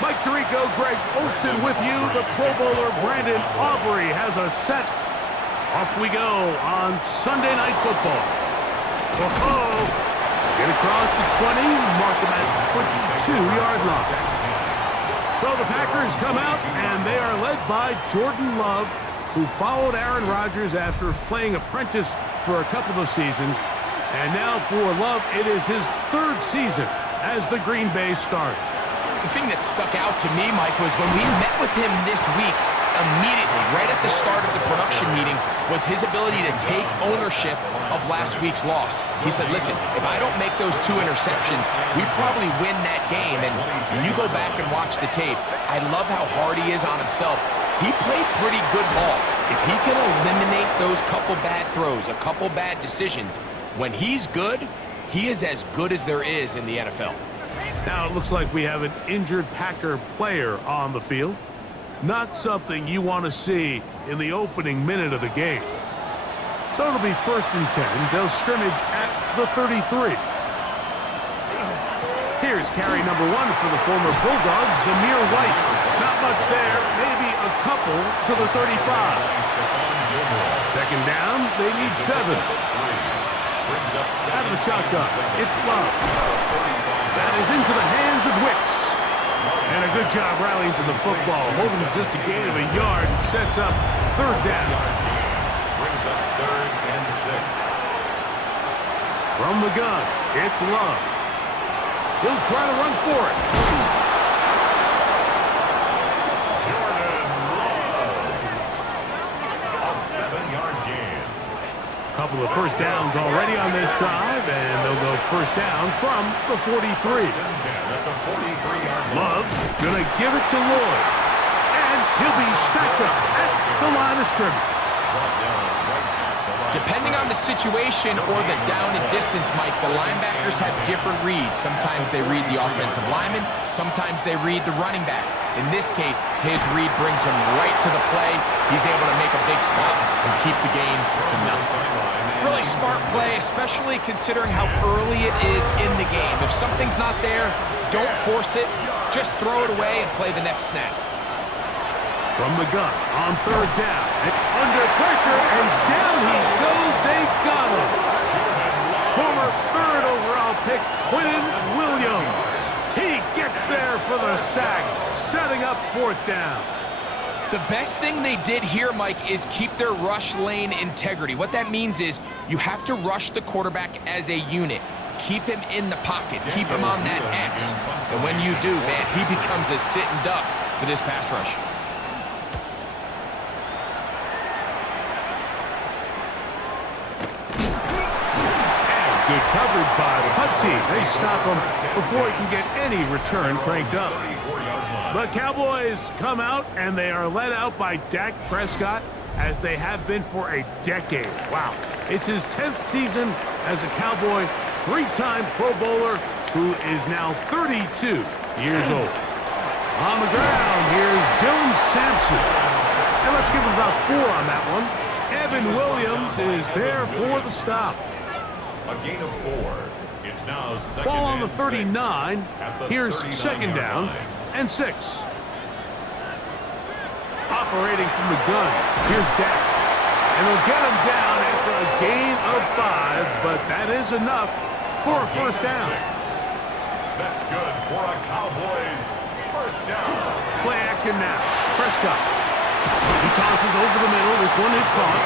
Mike Tirico, Greg Olson with you. The Pro Bowler Brandon Aubrey has a set. Off we go on Sunday Night Football. Whoa! Get across the 20, mark them at 22-yard line. So the Packers come out, and they are led by Jordan Love, who followed Aaron Rodgers after playing apprentice for a couple of seasons. And now for Love, it is his third season as the Green Bay starter. The thing that stuck out to me, Mike, was when we met with him this week, immediately, right at the start of the production meeting, was his ability to take ownership of last week's loss. He said, listen, if I don't make those 2 interceptions, we probably win that game. And when you go back and watch the tape, I love how hard he is on himself. He played pretty good ball. If he can eliminate those couple bad throws, a couple bad decisions, when he's good, he is as good as there is in the NFL. Now it looks like we have an injured Packer player on the field. Not something you want to see in the opening minute of the game. So it'll be 1st and 10. They'll scrimmage at the 33. Here's carry number 1 for the former Bulldog, Zamir White. Not much there, maybe a couple to the 35. 2nd down, they need 7. Out of the shotgun, it's Love. That is into the hands of Wicks. And a good job rallying to the football. Holding just a gain of a yard and sets up 3rd down. Brings up 3rd and 6. From the gun, it's Love. He'll try to run for it. Jordan Love. A 7-yard gain. Couple of 1st downs already on this drive, and they'll go 1st down from the 43. Love gonna give it to Lloyd, and he'll be stacked up at the line of scrimmage. Depending on the situation or the down and distance, Mike, the linebackers have different reads. Sometimes they read the offensive lineman, sometimes they read the running back. In this case, his read brings him right to the play. He's able to make a big stop and keep the game to nothing. Really smart play, especially considering how early it is in the game. If something's not there, don't force it. Just throw it away and play the next snap. From the gun on 3rd down, and under pressure, and down he goes. They got him. Former 3rd overall pick, Quentin Williams. He gets there for the sack, setting up 4th down. The best thing they did here, Mike, is keep their rush lane integrity. What that means is you have to rush the quarterback as a unit. Keep him in the pocket. Keep him on that X. And when you do, man, he becomes a sitting duck for this pass rush. And good coverage by the punt team. They stop him before he can get any return cranked up. The Cowboys come out, and they are led out by Dak Prescott, as they have been for a decade. Wow. It's his 10th season as a Cowboy, 3-time Pro Bowler, who is now 32 years old. On the ground, here's Dylan Sampson. And let's give him about 4 on that one. Evan Williams is there for the stop. A gain of 4. It's now 2nd Ball on the and 39. 6 Here's 2nd down and 6. Operating from the gun, here's Dak. And they'll get him down after a gain of 5, but that is enough for a 1st down. That's good for a Cowboys 1st down. Play action now. Prescott. He tosses over the middle. This one is caught.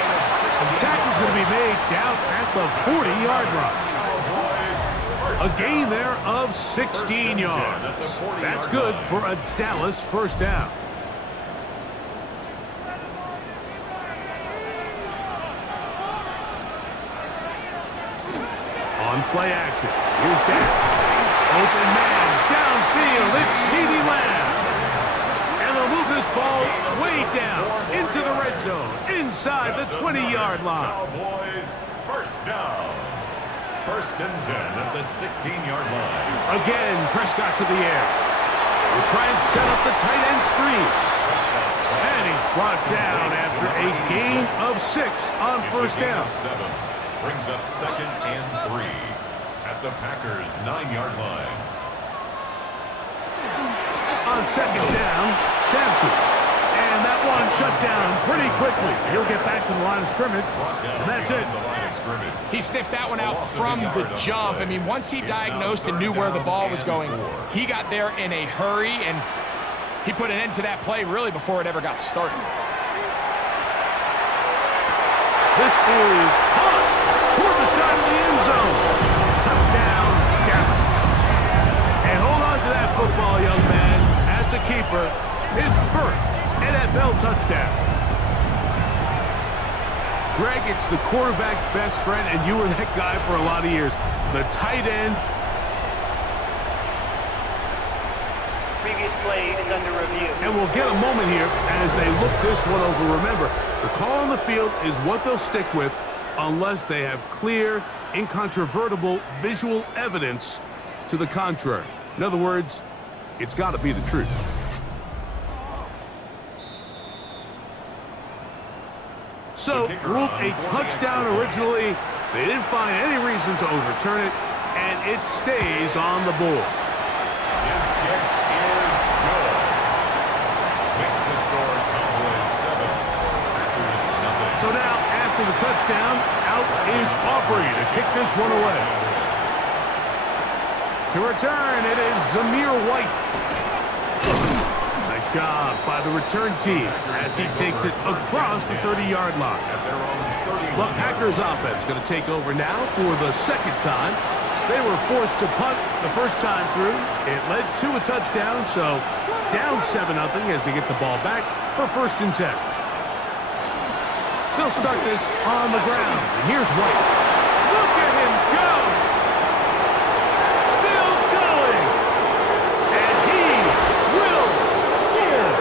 The tackle's going to be made down at the 40-yard line. A gain there of 16 yards. That's good for a Dallas 1st down. On play action, here's Dak. Open man, downfield, it's CeeDee Lamb. And they'll move this ball way down into the red zone, inside the 20-yard line. Cowboys 1st down. 1st and 10 at the 16-yard line. Again, Prescott to the air. We'll try and set up the tight end screen. And he's brought down after a gain of 6 on 1st down. 7 brings up 2nd and 3 at the Packers' 9-yard line. On On second down, Sampson. And that one shut down pretty quickly. He'll get back to the line of scrimmage, and that's it. He sniffed that one out from the jump. I mean, once he diagnosed and knew where the ball was going, he got there in a hurry, and he put an end to that play really before it ever got started. This is caught toward the side of the end zone. Touchdown, Dallas. And hold on to that football, young man. As a keeper, his first NFL touchdown. Greg, it's the quarterback's best friend, and you were that guy for a lot of years. The tight end. Previous play is under review. And we'll get a moment here as they look this one over. Remember, the call on the field is what they'll stick with unless they have clear, incontrovertible visual evidence to the contrary. In other words, it's got to be the truth. So, ruled a touchdown originally. They didn't find any reason to overturn it, and it stays on the board. His kick is good. Makes the score Cowboys 7. Packers nothing. So now, after the touchdown, out is Aubrey to kick this one away. To return, it is Zamir White. Nice job by the return team as he takes it across the 30-yard line. The Packers offense going to take over now for the second time. They were forced to punt the first time through. It led to a touchdown, so down 7-0 as they get the ball back for 1st and 10. They'll start this on the ground, and here's White. Look at him go! Still going! And he will score!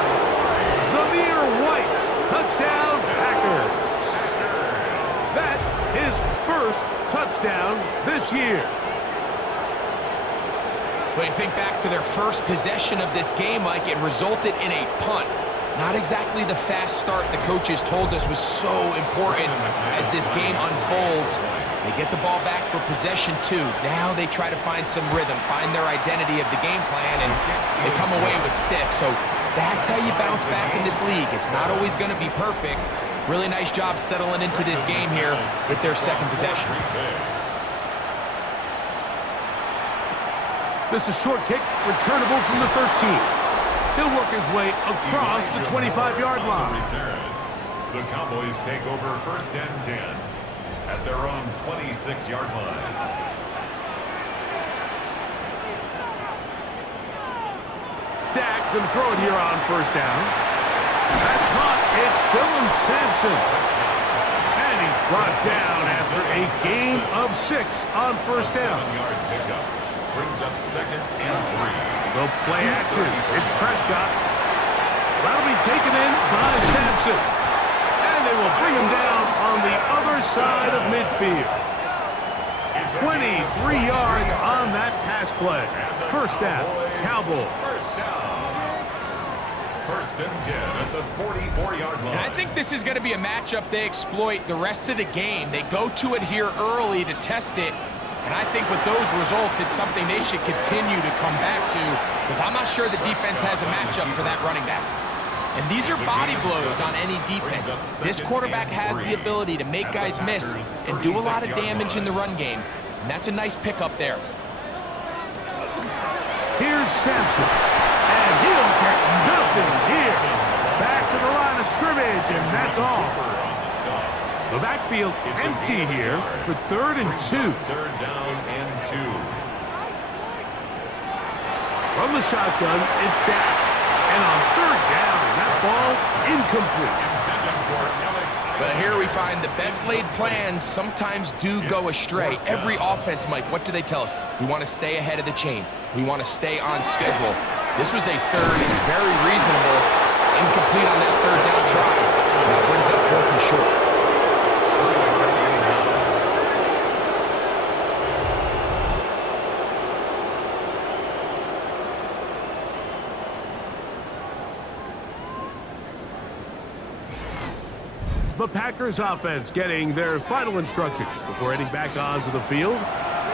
Zamir White, touchdown Packers. That is first touchdown this year. But you think back to their first possession of this game, Mike, it resulted in a punt. Not exactly the fast start the coaches told us was so important as this game unfolds. They get the ball back for possession 2. Now they try to find some rhythm, find their identity of the game plan, and they come away with 6. So that's how you bounce back in this league. It's not always going to be perfect. Really nice job settling into this game here with their second possession. This is short kick, returnable from the 13. He'll work his way across the 25-yard line. The Cowboys take over 1st and 10 at their own 26-yard line. Dak going to throw it here on 1st down. That's caught. It's Dylan Sampson. And he's brought down after a gain of 6 on 1st down. 7-yard pickup brings up 2nd and 3. They'll play action. It's Prescott. That'll be taken in by Sampson. And they will bring him down on the other side of midfield. 23 yards on that pass play. 1st down, Cowboys. 1st and 10 at the 44-yard line. And I think this is going to be a matchup they exploit the rest of the game. They go to it here early to test it. And I think with those results, it's something they should continue to come back to, because I'm not sure the defense has a matchup for that running back. And these are body blows on any defense. This quarterback has the ability to make guys miss and do a lot of damage in the run game. And that's a nice pickup there. Here's Sampson. And he'll get nothing here. Back to the line of scrimmage, and that's all. The backfield empty here for 3rd and 2. 3rd down and 2. From the shotgun, it's Dak. And on 3rd down, that ball's incomplete. But here we find the best laid plans sometimes do go astray. Every offense, Mike, what do they tell us? We want to stay ahead of the chains. We want to stay on schedule. This was a 3rd and very reasonable. Incomplete on that 3rd down try. That brings up 4th and short. The Packers offense getting their final instructions before heading back onto the field.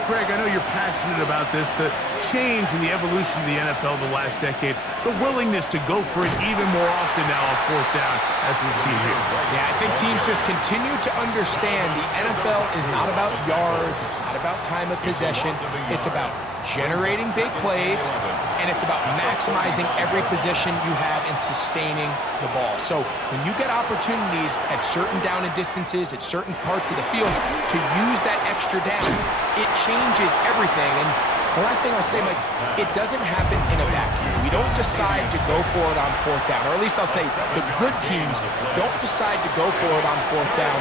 Greg, I know you're passionate about this. The change in the evolution of the NFL the last decade, the willingness to go for it even more often now on fourth down, as we've seen here. Yeah, I think teams just continue to understand the NFL is not about yards, it's not about time of possession, it's about generating big plays, and it's about maximizing every position you have in sustaining the ball. So when you get opportunities at certain down and distances, at certain parts of the field, to use that extra down, it changes everything. And the last thing I'll say, Mike, it doesn't happen in a vacuum. We don't decide to go for it on fourth down, or at least I'll say the good teams don't decide to go for it on fourth down.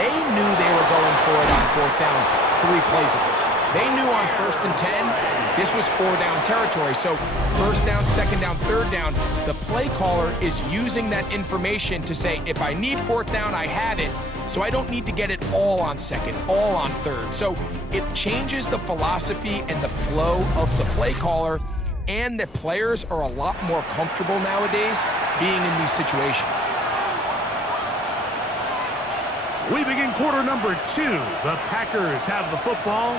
They knew they were going for it on fourth down 3 plays ago. They knew on 1st and 10, this was 4-down territory. So 1st down, 2nd down, 3rd down, the play caller is using that information to say, if I need 4th down, I have it. So I don't need to get it all on 2nd, all on 3rd. So it changes the philosophy and the flow of the play caller, and the players are a lot more comfortable nowadays being in these situations. We begin quarter number 2. The Packers have the football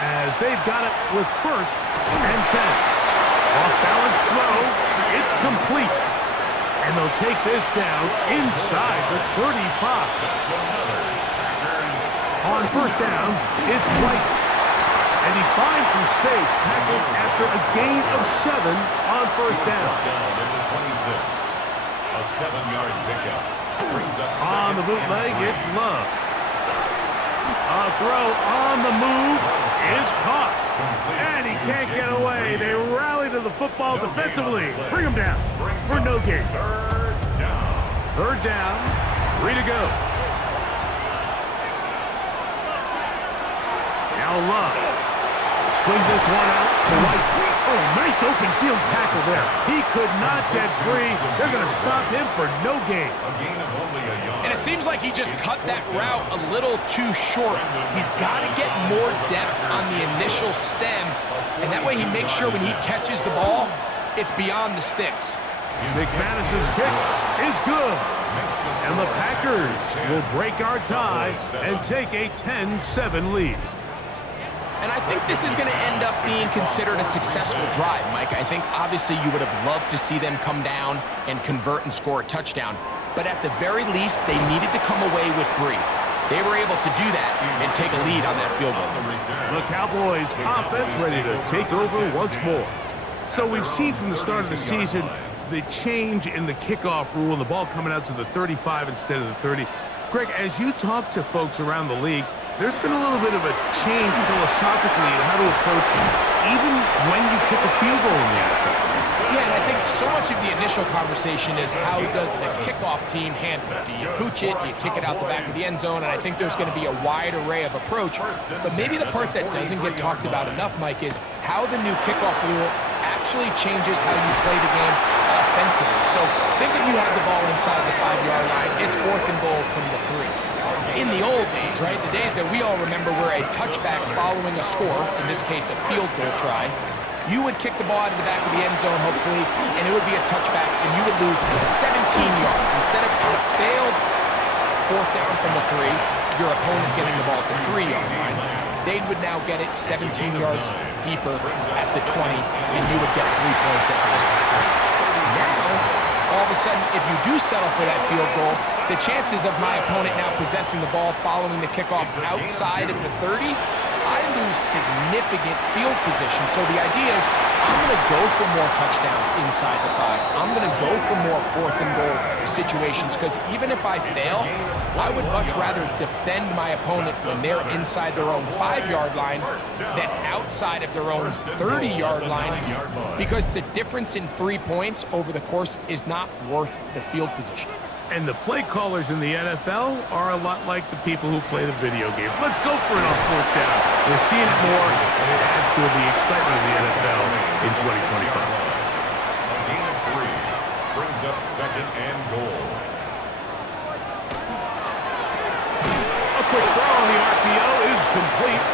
as they've got it with 1st and 10. Off-balance throw. It's complete. And they'll take this down inside the 35. On 1st down, it's White. And he finds some space, tackled after a gain of 7 on 1st down. A 7-yard pickup. On the bootleg, it's Love. A throw on the move is caught. And he can't get away. They rally to the football defensively. Bring him down for no gain. 3rd down, 3 to go. Now Love. Swing this one out to White. Oh, nice open field tackle there. He could not get free. They're going to stop him for no gain. And it seems like he just cut that route a little too short. He's got to get more depth on the initial stem, and that way he makes sure when he catches the ball, it's beyond the sticks. McManus's kick is good. And the Packers will break our tie and take a 10-7 lead. And I think this is going to end up being considered a successful drive, Mike. I think obviously you would have loved to see them come down and convert and score a touchdown. But at the very least, they needed to come away with 3. They were able to do that and take a lead on that field goal. The Cowboys offense ready to take over once more. So we've seen from the start of the season the change in the kickoff rule, the ball coming out to the 35 instead of the 30. Greg, as you talk to folks around the league, there's been a little bit of a change philosophically in how to approach even when you kick a field goal in the NFL. Yeah, and I think so much of the initial conversation is how does the kickoff team handle it? Do you pooch it? Do you kick it out the back of the end zone? And I think there's going to be a wide array of approach. But maybe the part that doesn't get talked about enough, Mike, is how the new kickoff rule actually changes how you play the game offensively. So think if you have the ball inside the 5-yard line, it's 4th and goal from the 3. In the old days, right, the days that we all remember were a touchback following a score, in this case a field goal try, you would kick the ball out of the back of the end zone, hopefully, and it would be a touchback, and you would lose 17 yards. Instead of a failed 4th down from the 3, your opponent getting the ball at the 3-yard line, they would now get it 17 yards deeper at the 20, and you would get 3 points as a result. Now, all of a sudden, if you do settle for that field goal, the chances of my opponent now possessing the ball following the kickoff outside of the 30, I lose significant field position. So the idea is I'm going to go for more touchdowns inside the 5. I'm going to go for more 4th and goal situations because even if I fail, I would much rather defend my opponent when they're inside their own 5-yard line than outside of their own 30-yard line because the difference in 3 points over the course is not worth the field position. And the play callers in the NFL are a lot like the people who play the video games. Let's go for it on 4th down. We're seeing it more, and it adds to the excitement of the NFL in 2025. A gain of 3 brings up 2nd and goal. A quick throw on the RPO is complete.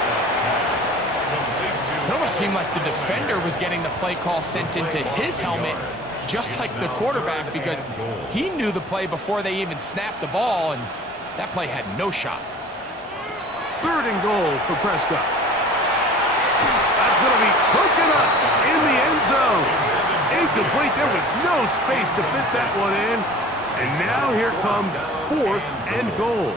It almost seemed like the defender was getting the play call sent into his helmet, just like the quarterback, because he knew the play before they even snapped the ball, and that play had no shot. 3rd and goal for Prescott. That's incomplete. There was no space to fit that one in. And now here comes 4th and goal.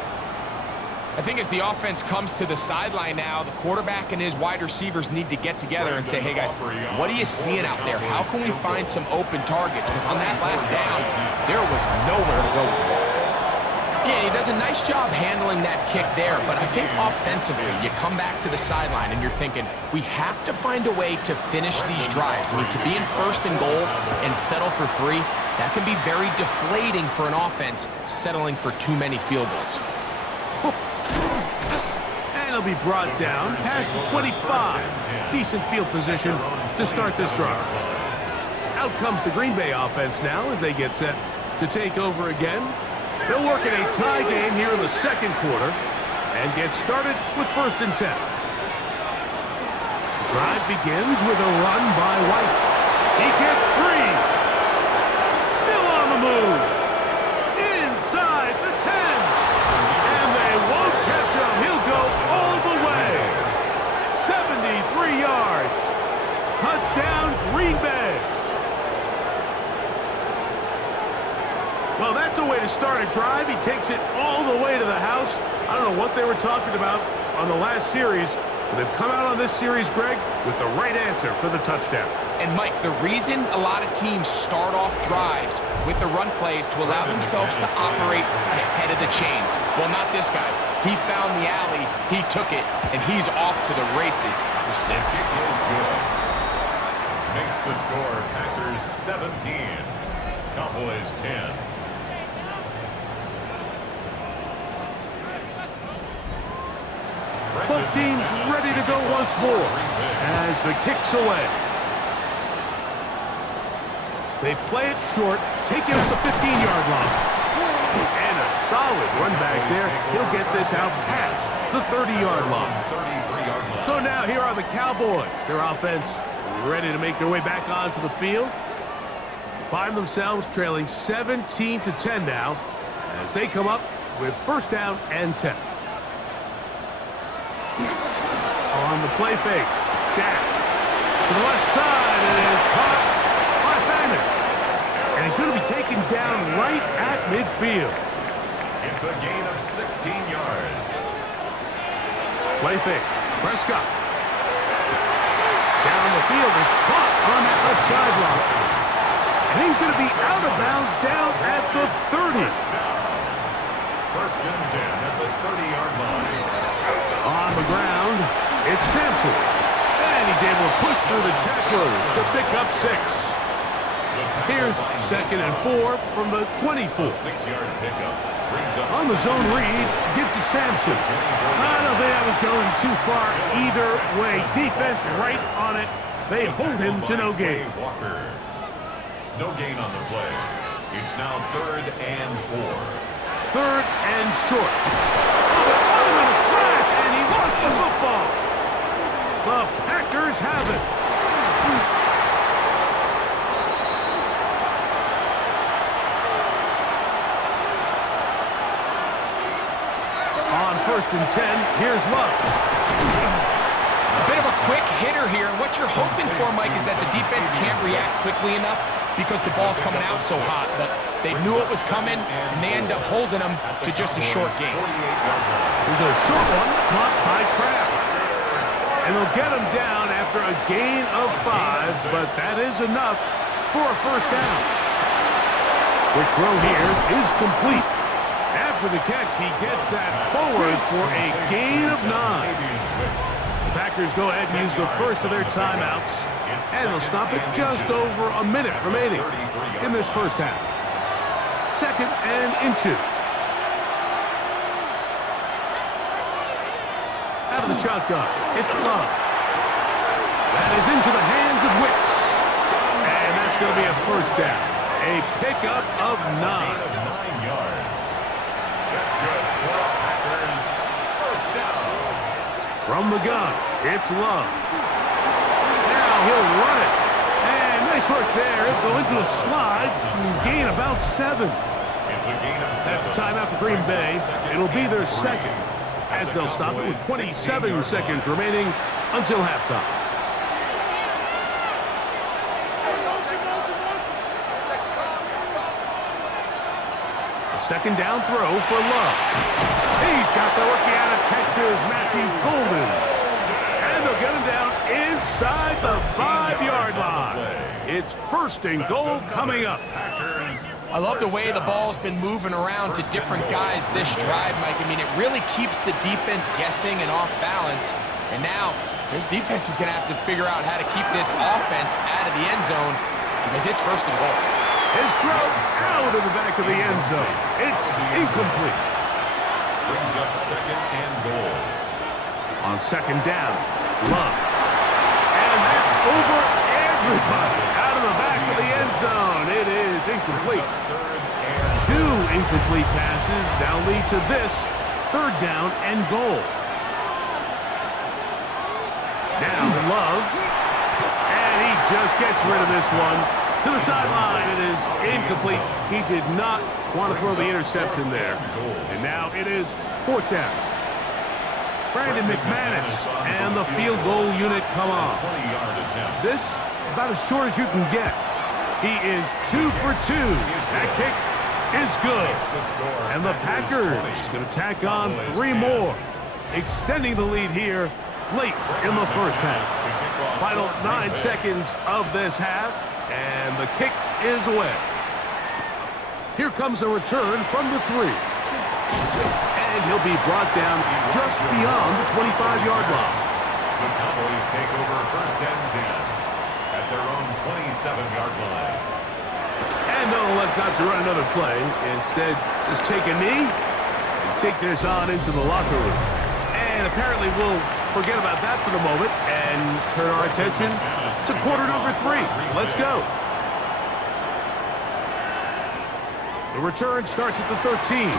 I think as the offense comes to the sideline now, the quarterback and his wide receivers need to get together and say, hey guys, what are you seeing out there? How can we find some open targets? Because on that last down, there was nowhere to go with the ball. Yeah, he does a nice job handling that kick there, but I think offensively, you come back to the sideline and you're thinking, we have to find a way to finish these drives. I mean, to be in 1st and goal and settle for 3, that can be very deflating for an offense settling for too many field goals. And he'll be brought down past the 25. Decent field position to start this drive. Out comes the Green Bay offense now as they get set to take over again. They'll work in a tie game here in the 2nd quarter and get started with 1st and 10. The drive begins with a run by White. He gets 3. Still on the move. Inside the 10. And they won't catch him. He'll go all the way. 73 yards. Touchdown, Green Bay. Well, that's a way to start a drive. He takes it all the way to the house. I don't know what they were talking about on the last series, but they've come out on this series, Greg, with the right answer for the touchdown. And, Mike, the reason a lot of teams start off drives with the run plays to allow themselves to operate ahead of the chains. Well, not this guy. He found the alley, he took it, and he's off to the races for 6. Makes the score Packers 17, Cowboys 10. Both teams ready to go once more as the kick's away. They play it short, take it at the 15-yard line. And a solid run back there. He'll get this out past the 30-yard line. So now here are the Cowboys. Their offense ready to make their way back onto the field. They find themselves trailing 17-10 now as they come up with 1st down and 10. On the play fake, Dak to the left side, and is caught by Fannin. And he's going to be taken down right at midfield. It's a gain of 16 yards. Play fake, Prescott. Down the field, it's caught on that left sideline. And he's going to be out of bounds down at the 30. 1st and 10 at the 30-yard line. On the ground, it's Sampson. And he's able to push through the tacklers to pick up 6. Here's 2nd and 4 from the 24. 6-yard pickup brings up On the zone read, give to Sampson. I don't think that was going too far either way. Defense right on it. They hold him to no gain. Walker. No gain on the play. It's now 3rd and 4. 3rd and short. And he lost the football. The Packers have it. On 1st and 10, here's Love. A bit of a quick hitter here, and what you're hoping for, Mike, is that the defense can't react quickly enough because the ball's coming out so hot. But they knew it was coming, and they end up holding them to just a short game. There's a short one caught by Kraft. And they'll get him down after a gain of 5, but that is enough for a 1st down. Quick throw here is complete. After the catch, he gets that forward for a gain of 9. The Packers go ahead and use the first of their timeouts, and they'll stop it just over a minute remaining in this 1st half. 2nd and inches. Out of the shotgun, it's Love. That is into the hands of Wicks. And that's going to be a 1st down. A pickup of 9. 9 yards. That's good for the Packers. 1st down. From the gun, it's Love. Now he'll run it. And nice work there. He'll go into a slide and gain about 7. It's a gain of 7. That's timeout for Green Bay. It'll be their 2nd, as they'll stop it with 27 seconds remaining until halftime. second down throw for Love. He's got the rookie out of Texas, Matthew Golden. And they'll get him down inside the 5-yard line. It's first and goal coming up. I love the way the ball's been moving around to different guys this drive, Mike. I mean, it really keeps the defense guessing and off balance. And now, this defense is going to have to figure out how to keep this offense out of the end zone because it's first and goal. His throw out of the back of the end zone. It's incomplete. Brings up second and goal. On second down, Love. And that's over everybody out of the back of the end zone. It is incomplete. 2 incomplete passes now lead to this third down and goal. Now Love. And he just gets rid of this one. To the sideline, it is incomplete. He did not want to throw the interception there. And now it is fourth down. Brandon McManus and the field goal unit come on. This about as short as you can get. He is 2 for 2. That kick is good. And the Packers going to tack on 3 more, extending the lead here late in the first half. Final 9 seconds of this half, and the kick is away. Here comes a return from the 3. And he'll be brought down just beyond the 25-yard line. The Cowboys take over first and 10 at their own 27-yard line. And they'll elect not to run another play. Instead, just take a knee and take this on into the locker room. And apparently we'll forget about that for the moment and turn our attention to quarter number 3. Let's go. The return starts at the 13.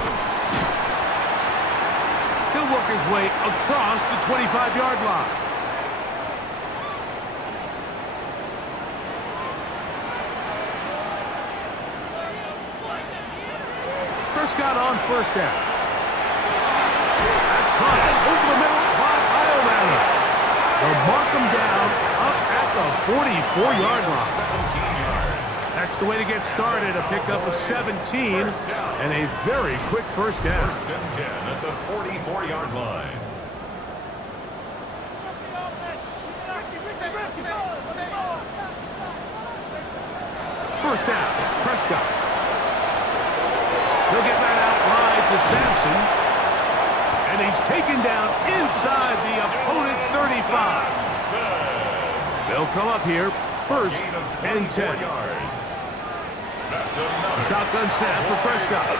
He'll work his way across the 25-yard line. Prescott on first down. That's caught over the middle by Iomana. They'll mark him down up at the 44-yard line. 17 yards. That's the way to get started, a pickup of 17 and a very quick first down. First and 10 at the 44-yard line. First down, Prescott. He'll get that out wide to Sampson. And he's taken down inside the opponent's 35. They'll come up here first and 10. Shotgun snap for Prescott.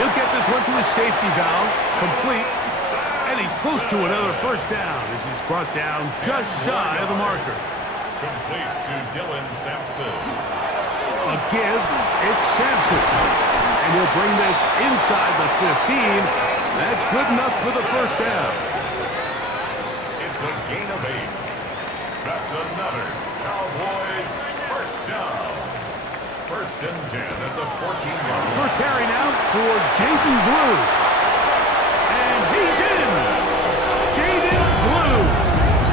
He'll get this one to his safety valve, complete, and he's close to another first down as he's brought down just shy of the marker. Complete to Dylan Sampson. A give, it's Sampson, and he'll bring this inside the 15. That's good enough for the first down. It's a gain of 8. That's another Cowboys first down. First and 10 at the 14-yard line. First carry now for Jaden Blue. And he's in. Jaden Blue.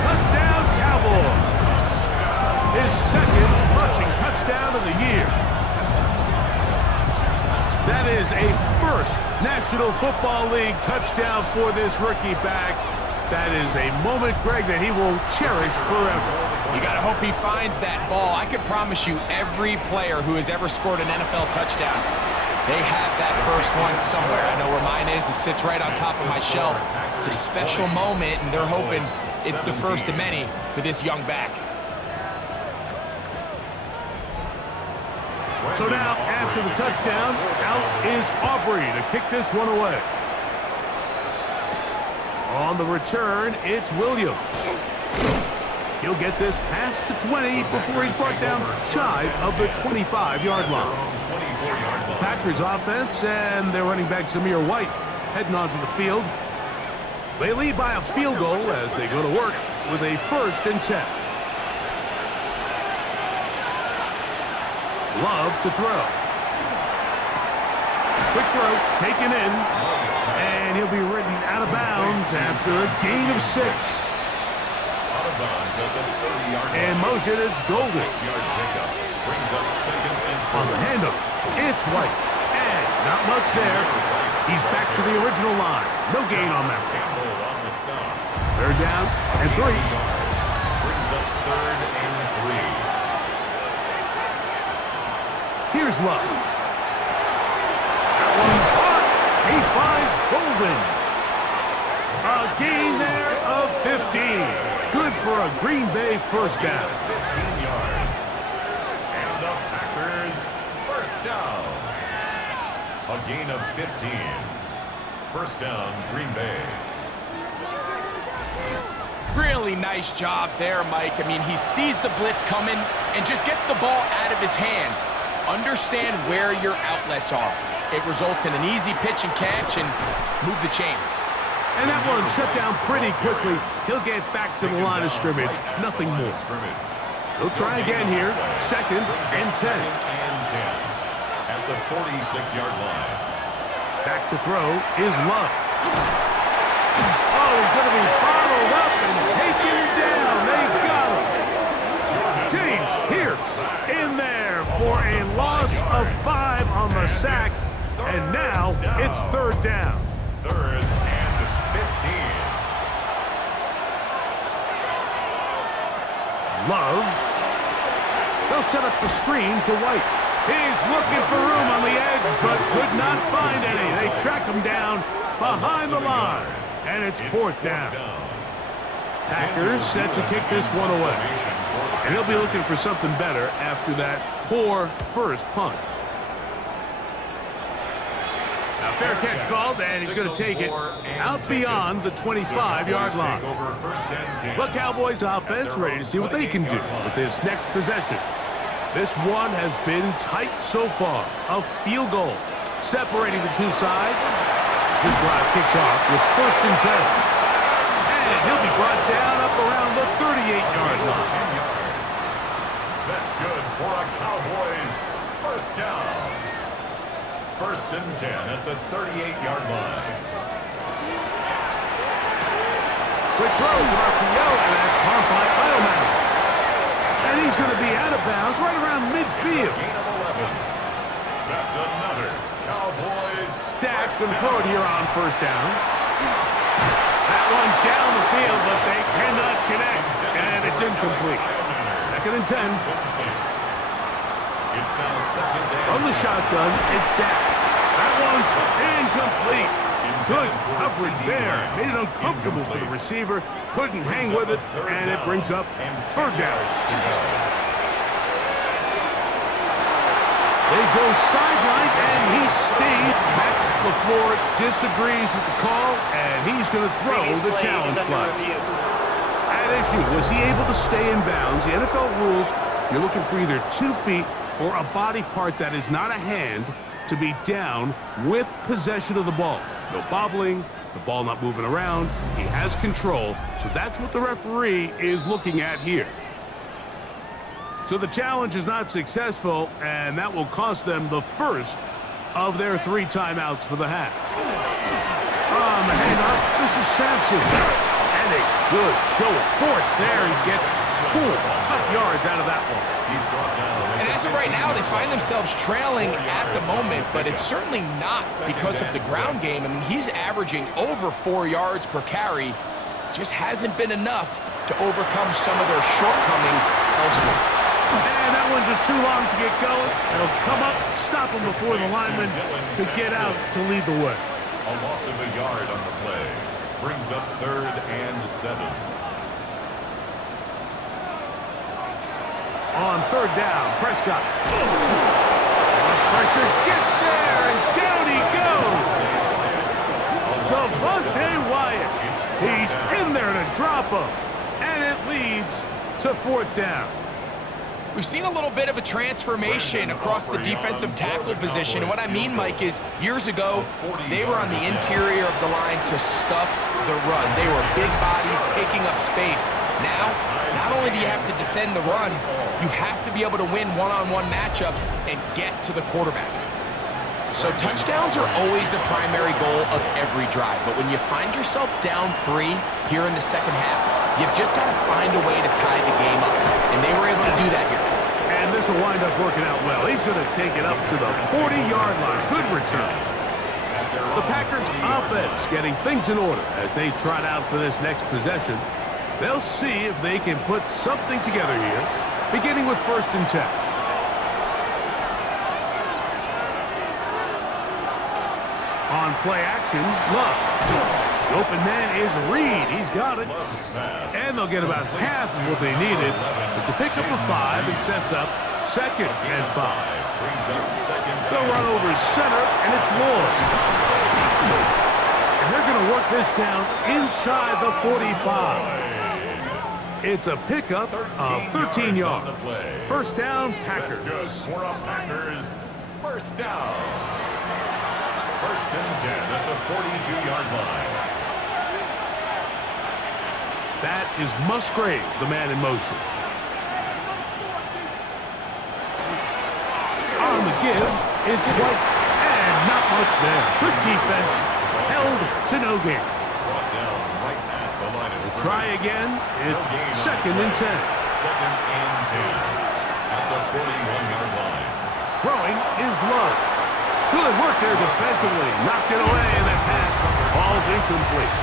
Touchdown Cowboys. His second rushing touchdown of the year. That is a first National Football League touchdown for this rookie back. That is a moment, Greg, that he will cherish forever. You got to hope he finds that ball. I can promise you every player who has ever scored an NFL touchdown, they have that first one somewhere. I know where mine is. It sits right on top of my shelf. It's a special moment, and they're hoping it's the first of many for this young back. So now, after the touchdown, out is Aubrey to kick this one away. On the return, it's Williams. He'll get this past the 20 before he's brought down shy of the 25-yard line. Packers offense and their running back Zamir White heading onto the field. They lead by a field goal as they go to work with a first and 10. Love to throw. Quick throw, taken in, and he'll be ridden out of bounds after a gain of 6. Out of bounds at the 30-yard line. And motion, it's Golden. 6-yard pickup brings up second and 4. On the handoff, it's White. Not much there. He's back to the original line. No gain on that one. Campbell on the stop. Third down and 3. Brings up 3rd and 3. Here's Love. That one's hot. He finds Golden. A gain there of 15. Good for a Green Bay first down. 15 yards. And the Packers first down. A gain of 15. First down, Green Bay. Really nice job there, Mike. I mean, he sees the blitz coming and just gets the ball out of his hands. Understand where your outlets are. It results in an easy pitch and catch and move the chains. And that one shut down pretty quickly. He'll get back to the line of scrimmage. Nothing more. He'll try again here. 2nd and 10. At the 46-yard line. Back to throw is Love. Oh, he's going to be bottled up and taken down. They got him. James Pierce in there for a loss of 5 on the sack. And now it's 3rd down. 3rd and 15. Love. They'll set up the screen to White. He's looking for room on the edge, but could not find any. They track him down behind the line, and it's 4th down. Packers set to kick this one away, and he'll be looking for something better after that poor first punt. Now, fair catch called, and he's going to take it out beyond the 25-yard line. The Cowboys offense ready to see what they can do with this next possession. This one has been tight so far. A field goal separating the two sides. This drive kicks off with 1st and 10. And he'll be brought down up around the 38-yard line. 10 yards. That's good for a Cowboys first down. 1st and 10 at the 38-yard line. Quick throw to RPO, and that's caught by Ironman. And he's going to be out of bounds right around midfield. Gain of 11. That's another Cowboys. Dak's going to throw it here on 1st down. That one down the field, but they cannot connect, and it's incomplete. 2nd and 10. It's now 2nd and From the shotgun, it's Dak. That one's incomplete. Good coverage there. Made it uncomfortable for the receiver. Couldn't hang with it, and it brings up 3rd down. They go sideline, and he stayed back. LaFleur disagrees with the call, and he's going to throw the challenge flag. At issue, was he able to stay in bounds? The NFL rules, you're looking for either 2 feet or a body part that is not a hand to be down with possession of the ball. No bobbling, the ball not moving around. He has control, so that's what the referee is looking at here. So the challenge is not successful, and that will cost them the first of their 3 timeouts for the half. On the handoff, this is Sampson. And a good show of force there. He gets 4 tough yards out of that one. He's brought down. And as of right now, they find themselves trailing at the moment, but it's certainly not because of the ground game. I mean, he's averaging over 4 yards per carry. Just hasn't been enough to overcome some of their shortcomings elsewhere. And that one just too long to get going. They'll come up, stop him before the lineman could get out to lead the way. A loss of a yard on the play. Brings up 3rd and 7. On 3rd down, Prescott. Pressure gets there, and down he goes. Devontae Wyatt. He's in there to drop him. And it leads to 4th down. We've seen a little bit of a transformation across the defensive tackle position. And what I mean, Mike, is years ago, they were on the interior of the line to stuff the run. They were big bodies taking up space. Now, not only do you have to defend the run, you have to be able to win one-on-one matchups and get to the quarterback. So touchdowns are always the primary goal of every drive. But when you find yourself down 3 here in the second half, you've just got to find a way to tie the game up. And they were able to do that here. And this will wind up working out well. He's going to take it up to the 40-yard line. Good return. The Packers offense getting things in order as they trot out for this next possession. They'll see if they can put something together here, beginning with 1st and 10. On play action, Love. The open man is Reed. He's got it. And they'll get about half of what they needed. It's a pickup of 5 and sets up 2nd and 5. They'll run over center, and it's Lloyd. And they're going to work this down inside the 45. It's a pickup of 13 yards. 1st down, Packers. For a Packers 1st down. 1st and 10 at the 42-yard line. That is Musgrave, the man in motion. On the give, it's White, and not much there. Good defense, held to no gain. Brought down right at the line of scrimmage. Try again, it's 2nd and 10. 2nd and 10 at the 41-yard line. Throwing is Love. Good work there defensively. Knocked it away, and that pass falls incomplete.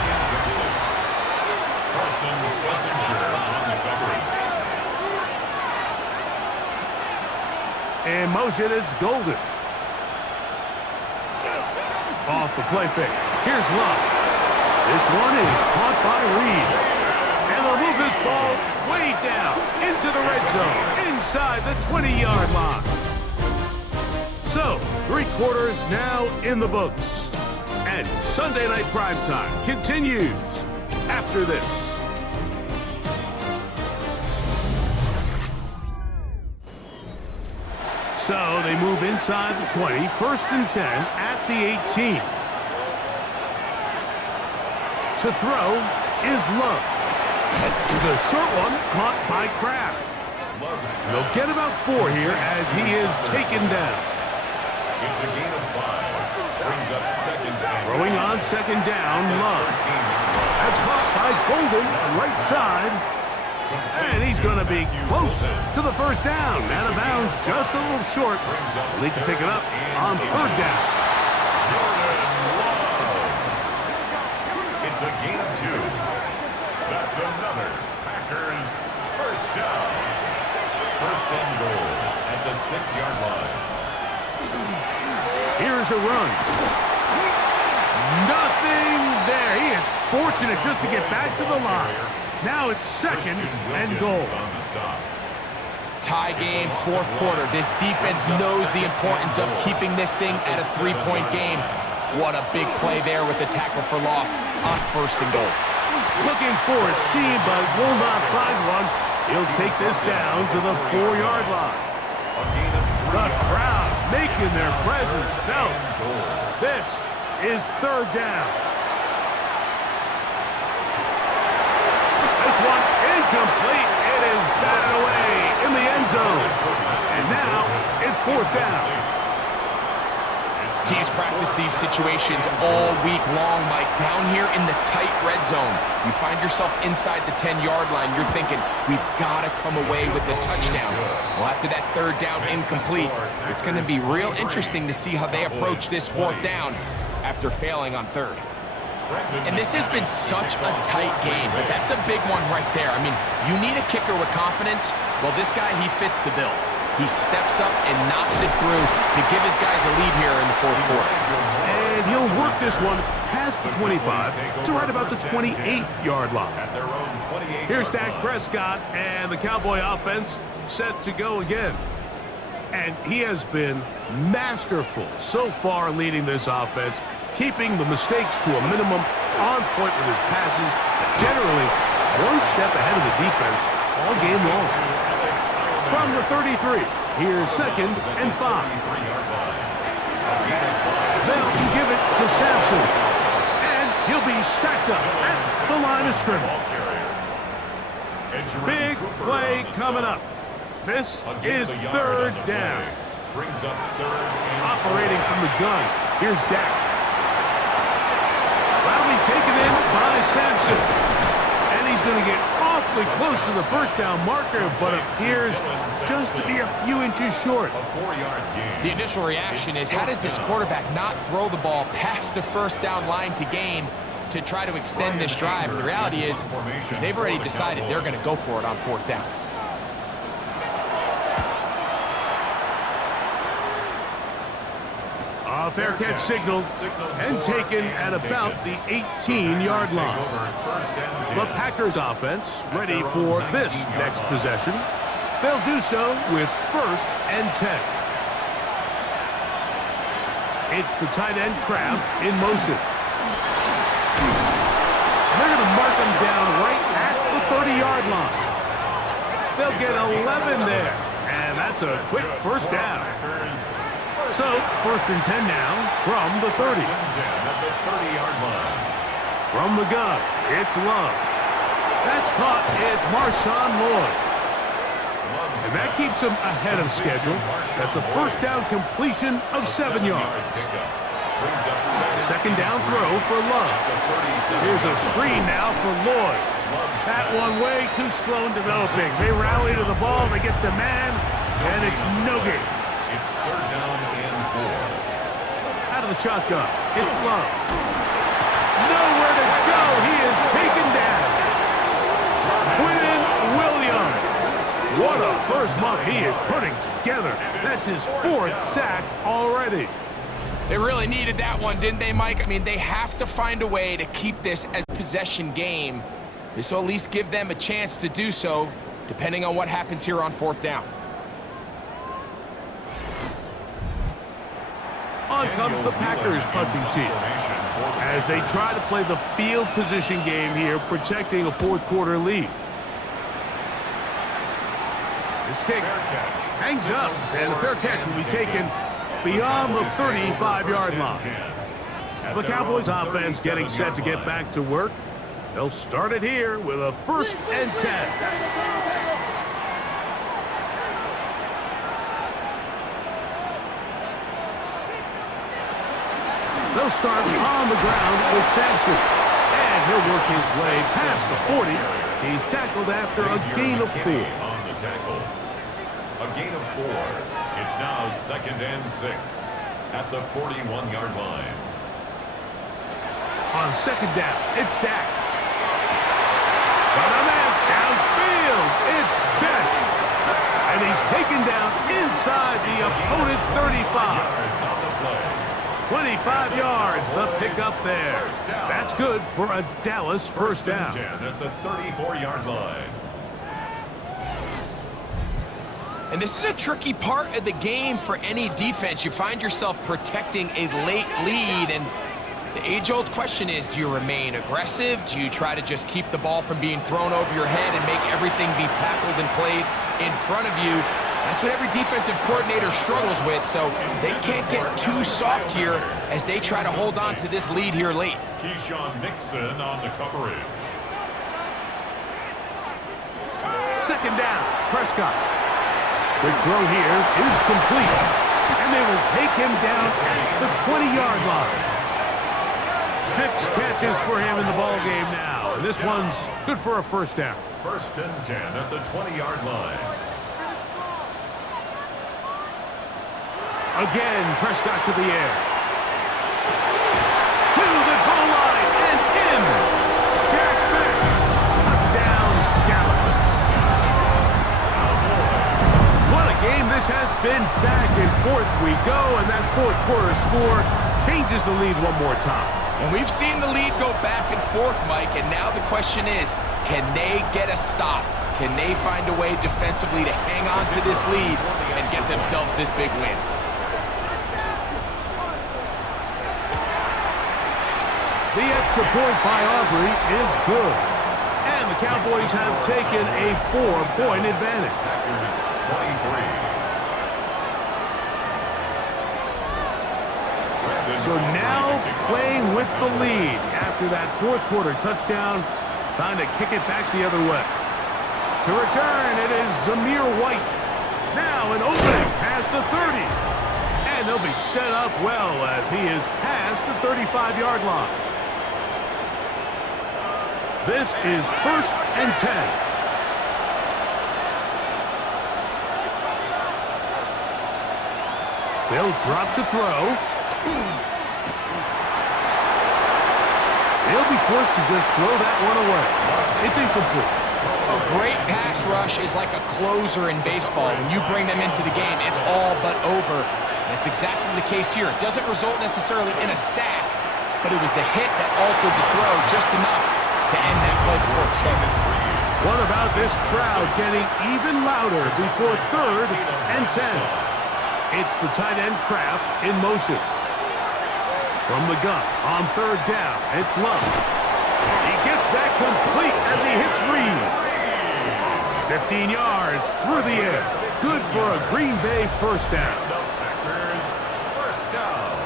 Carson Schlesinger on the coverage. In motion, it's Golden. Off the play fake. Here's Love. This one is caught by Reed. And they'll move this ball way down into the red zone, inside the 20-yard line. So, 3 quarters now in the books. And Sunday Night Primetime continues after this. So, they move inside the 20, 1st and 10 at the 18. To throw is Love. It's a short one caught by Kraft. They'll get about 4 here as he is taken down. It's a gain of 5. Brings up 2nd down. Throwing on 2nd down, Love. That's caught by Golden, right side. And he's going to be close to the 1st down. Out of bounds, just a little short. They'll need to pick it up on 3rd down. It's a gain of 2. That's another Packers 1st down. 1st and goal at the 6-yard line. Here's a run. Nothing there. He is fortunate just to get back to the line. Now it's 2nd and goal. Tie game, 4th quarter. This defense knows the importance of keeping this thing at a 3-point game. What a big play there with the tackle for loss on 1st and goal. Looking for a seam, but will not find one. He'll take this down to the 4-yard line. The crowd making their presence felt. This is 3rd down. This one incomplete. It is batted away in the end zone. And now it's 4th down. Teams practice these situations all week long, Mike. Down here in the tight red zone, you find yourself inside the 10-yard line. You're thinking, we've got to come away with the touchdown. Well, after that 3rd down incomplete, it's going to be real interesting to see how they approach this 4th down after failing on 3rd. And this has been such a tight game, but that's a big one right there. I mean, you need a kicker with confidence. Well, this guy, he fits the bill. He steps up and knocks it through to give his guys a lead here in the 4th quarter. And he'll work this one past the 25 to right about the 28-yard line. Here's Dak Prescott and the Cowboy offense set to go again. And he has been masterful so far leading this offense, keeping the mistakes to a minimum, on point with his passes, generally one step ahead of the defense all game long. From the 33, here's 2nd and 5. They'll give it to Sampson, and he'll be stacked up at the line of scrimmage. Big play coming up. This is 3rd down. Operating from the gun, here's Dak. Loudly taken in by Sampson, and he's going to get off awfully close to the first down marker, but appears just to be a few inches short. A 4-yard gain. The initial reaction is, how does this quarterback not throw the ball past the first down line to gain to try to extend this drive? And the reality is they've already decided they're going to go for it on fourth down. A fair catch signaled and taken at about the 18-yard line. The Packers offense ready for this next possession. They'll do so with 1st and 10. It's the tight end Kraft in motion. They're going to mark him down right at the 30-yard line. They'll get 11 there, and that's a quick first down. So, 1st and 10 now from the 30. From the gun, it's Love. That's caught. It's Marshawn Lloyd. And that keeps him ahead of schedule. That's a first down completion of 7 yards. Second down throw for Love. Here's a screen now for Lloyd. That one way too slow in developing. They rally to the ball, they get the man, and it's no gain. It's 3rd down and 4. Out of the shotgun, it's Love. Nowhere to go. He is taken down. Quinn Williams. What a first month he is putting together. That's his 4th sack already. They really needed that one, didn't they, Mike? I mean, they have to find a way to keep this as a possession game. This will at least give them a chance to do so, depending on what happens here on 4th down. On comes the Packers punting team as they try to play the field position game here, protecting a 4th quarter lead. This kick hangs up, and a fair catch will be taken beyond the 35-yard line. The Cowboys offense getting set to get back to work. They'll start it here with a 1st and 10. They'll start on the ground with Sampson. And he'll work his way past the 40. He's tackled after a gain of 4. On the tackle. A gain of 4. It's now 2nd and 6 at the 41-yard line. On 2nd down, it's Dak. But a man downfield, it's Besh. And he's taken down inside the opponent's 35. Yards on the play. 25 yards, the pickup there. That's good for a Dallas first down. 10 at the 34-yard line. And this is a tricky part of the game for any defense. You find yourself protecting a late lead, and the age-old question is, do you remain aggressive? Do you try to just keep the ball from being thrown over your head and make everything be tackled and played in front of you? That's what every defensive coordinator struggles with, so they can't get too soft here as they try to hold on to this lead here late. Keyshawn Nixon on the coverage. 2nd down, Prescott. The throw here is complete, and they will take him down at the 20-yard line. 6 catches for him in the ball game now, and this one's good for a first down. 1st and 10 at the 20-yard line. Again, Prescott to the air. To the goal line and in. Jack Besh. Touchdown, Dallas. What a game this has been. Back and forth we go, and that 4th quarter score changes the lead one more time. And we've seen the lead go back and forth, Mike, and now the question is, can they get a stop? Can they find a way defensively to hang on to this lead and get themselves this big win? The extra point by Aubrey is good. And the Cowboys have taken a 4-point advantage. 23. So now playing with the lead after that 4th quarter touchdown. Time to kick it back the other way. To return, it is Zamir White. Now an opening past the 30. And they'll be set up well as he is past the 35-yard line. This is 1st and 10. They'll drop to throw. They'll be forced to just throw that one away. It's incomplete. A great pass rush is like a closer in baseball. When you bring them into the game, it's all but over. That's exactly the case here. It doesn't result necessarily in a sack, but it was the hit that altered the throw just enough to end that play before it started. What about this crowd getting even louder before 3rd and 10? It's the tight end Kraft in motion. From the gun on 3rd down, it's Love. He gets that complete as he hits Reed. 15 yards through the air. Good for a Green Bay first down. Packers first down.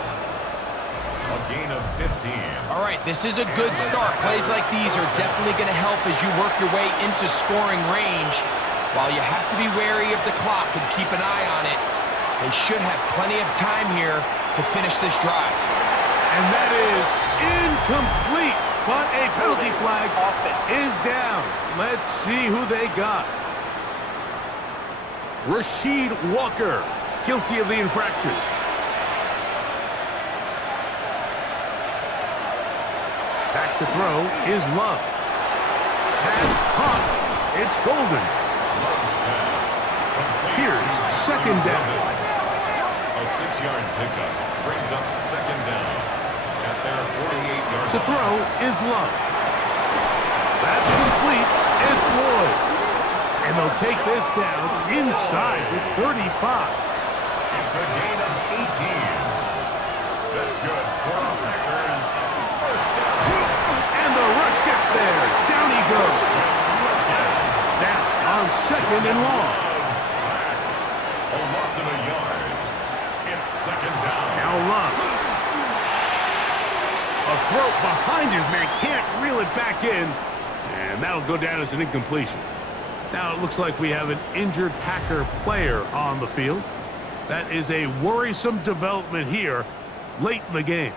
A gain of 15. All right, this is a good start. Plays like these are definitely going to help as you work your way into scoring range. While you have to be wary of the clock and keep an eye on it, they should have plenty of time here to finish this drive. And that is incomplete, but a penalty flag is down. Let's see who they got. Rasheed Walker, guilty of the infraction. Back to throw is Love. Pass caught. It's Golden. Here's 2nd down. A 6-yard pickup brings up 2nd down at their 48-yard To throw is Love. That's complete. It's Lloyd. And they'll take this down inside the 35. It's a gain of 18. That's good for the Packers. First down. And the rush gets there. Down he goes. Down on 2nd and long. Sacked. A loss of a yard. It's 2nd down. Now Love. A throw behind his man. Can't reel it back in. And that'll go down as an incompletion. Now it looks like we have an injured Packer player on the field. That is a worrisome development here late in the game.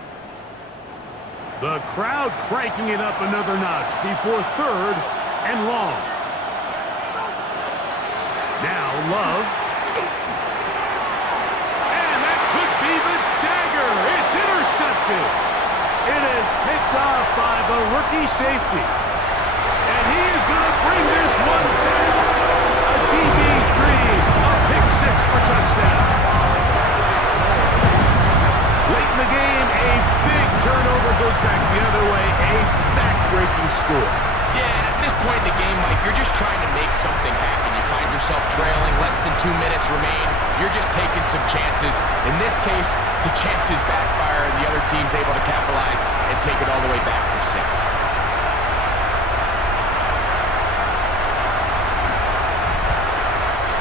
The crowd cranking it up another notch before 3rd and long. Now Love. And that could be the dagger. It's intercepted. It is picked off by the rookie safety. And he is going to bring this one back. A DB's dream. A pick 6 for touchdown. Late in the game, a big turnover goes back the other way. A back-breaking score. Yeah, and at this point in the game, Mike, you're just trying to make something happen. You find yourself trailing, less than 2 minutes remain. You're just taking some chances. In this case, the chances backfire and the other team's able to capitalize and take it all the way back for 6.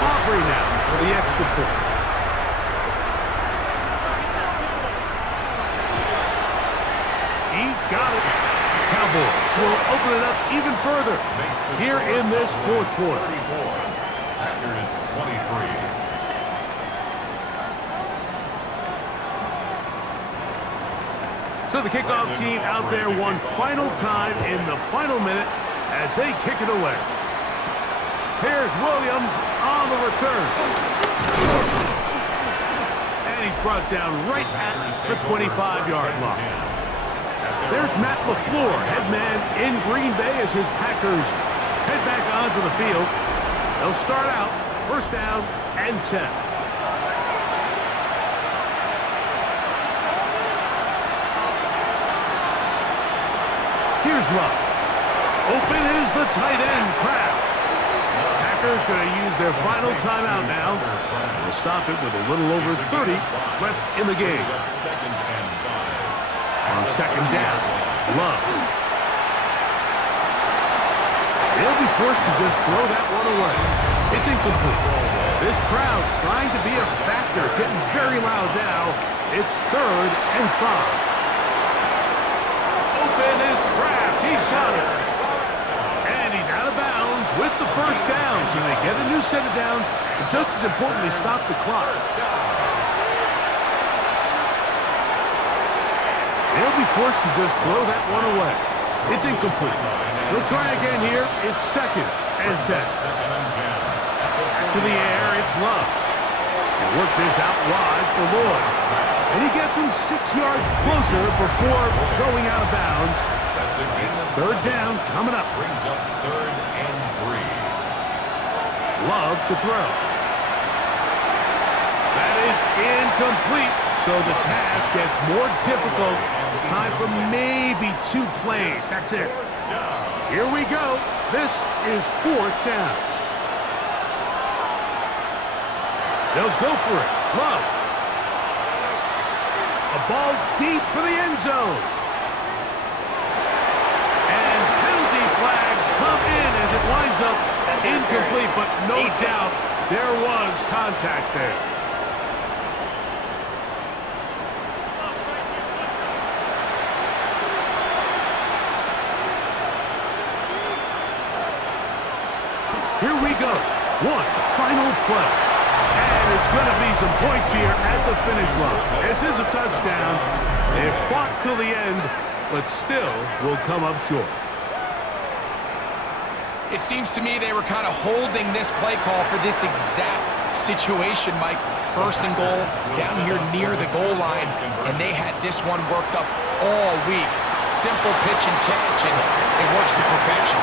Aubrey now for the extra point. He's got it. Cowboys will open it up even further here in this 4th quarter. Packers 23. So the kickoff team out there one final time in the final minute as they kick it away. Here's Williams on the return. And he's brought down right at the 25-yard line. There's Matt LaFleur, head man in Green Bay as his Packers head back onto the field. They'll start out 1st down and 10. Here's Love. Open is the tight end, Kraft. Packers going to use their final timeout now. They'll stop it with a little over 30 left in the game. On 2nd down, Love. They'll be forced to just throw that one away. It's incomplete. This crowd trying to be a factor, getting very loud now. It's 3rd and 5. Open is Kraft. He's got it. And he's out of bounds with the first down. So they get a new set of downs, but just as importantly, stop the clock. They'll be forced to just throw that one away. It's incomplete. They'll try again here. It's 2nd and 10. Back to the air, it's Love. They work this out wide for Lloyd. And he gets him 6 yards closer before going out of bounds. That's a gain of 3rd down coming up. Brings up 3rd and 3. Love to throw. That is incomplete, so the task gets more difficult. Time for maybe 2 plays. That's it. Here we go. This is 4th down. They'll go for it. Love. A ball deep for the end zone. And penalty flags come in as it winds up incomplete, but no doubt there was contact there. Here we go. One final play. And it's going to be some points here at the finish line. This is a touchdown. They fought till the end, but still will come up short. It seems to me they were kind of holding this play call for this exact situation, Mike. 1st and goal, down here near the goal line, and they had this one worked up all week. Simple pitch and catch, and it works to perfection.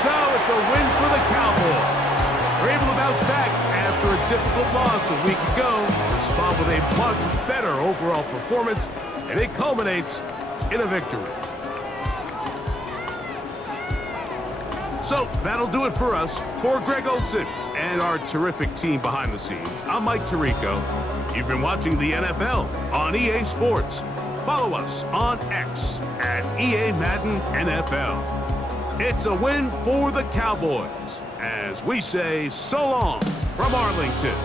So it's a win for the Cowboys. They're able to bounce back after a difficult loss a week ago. Respond with a much better overall performance, and it culminates in a victory. So that'll do it for us. For Greg Olson and our terrific team behind the scenes, I'm Mike Tirico. You've been watching the NFL on EA Sports. Follow us on X at EA Madden NFL. It's a win for the Cowboys as we say so long from Arlington.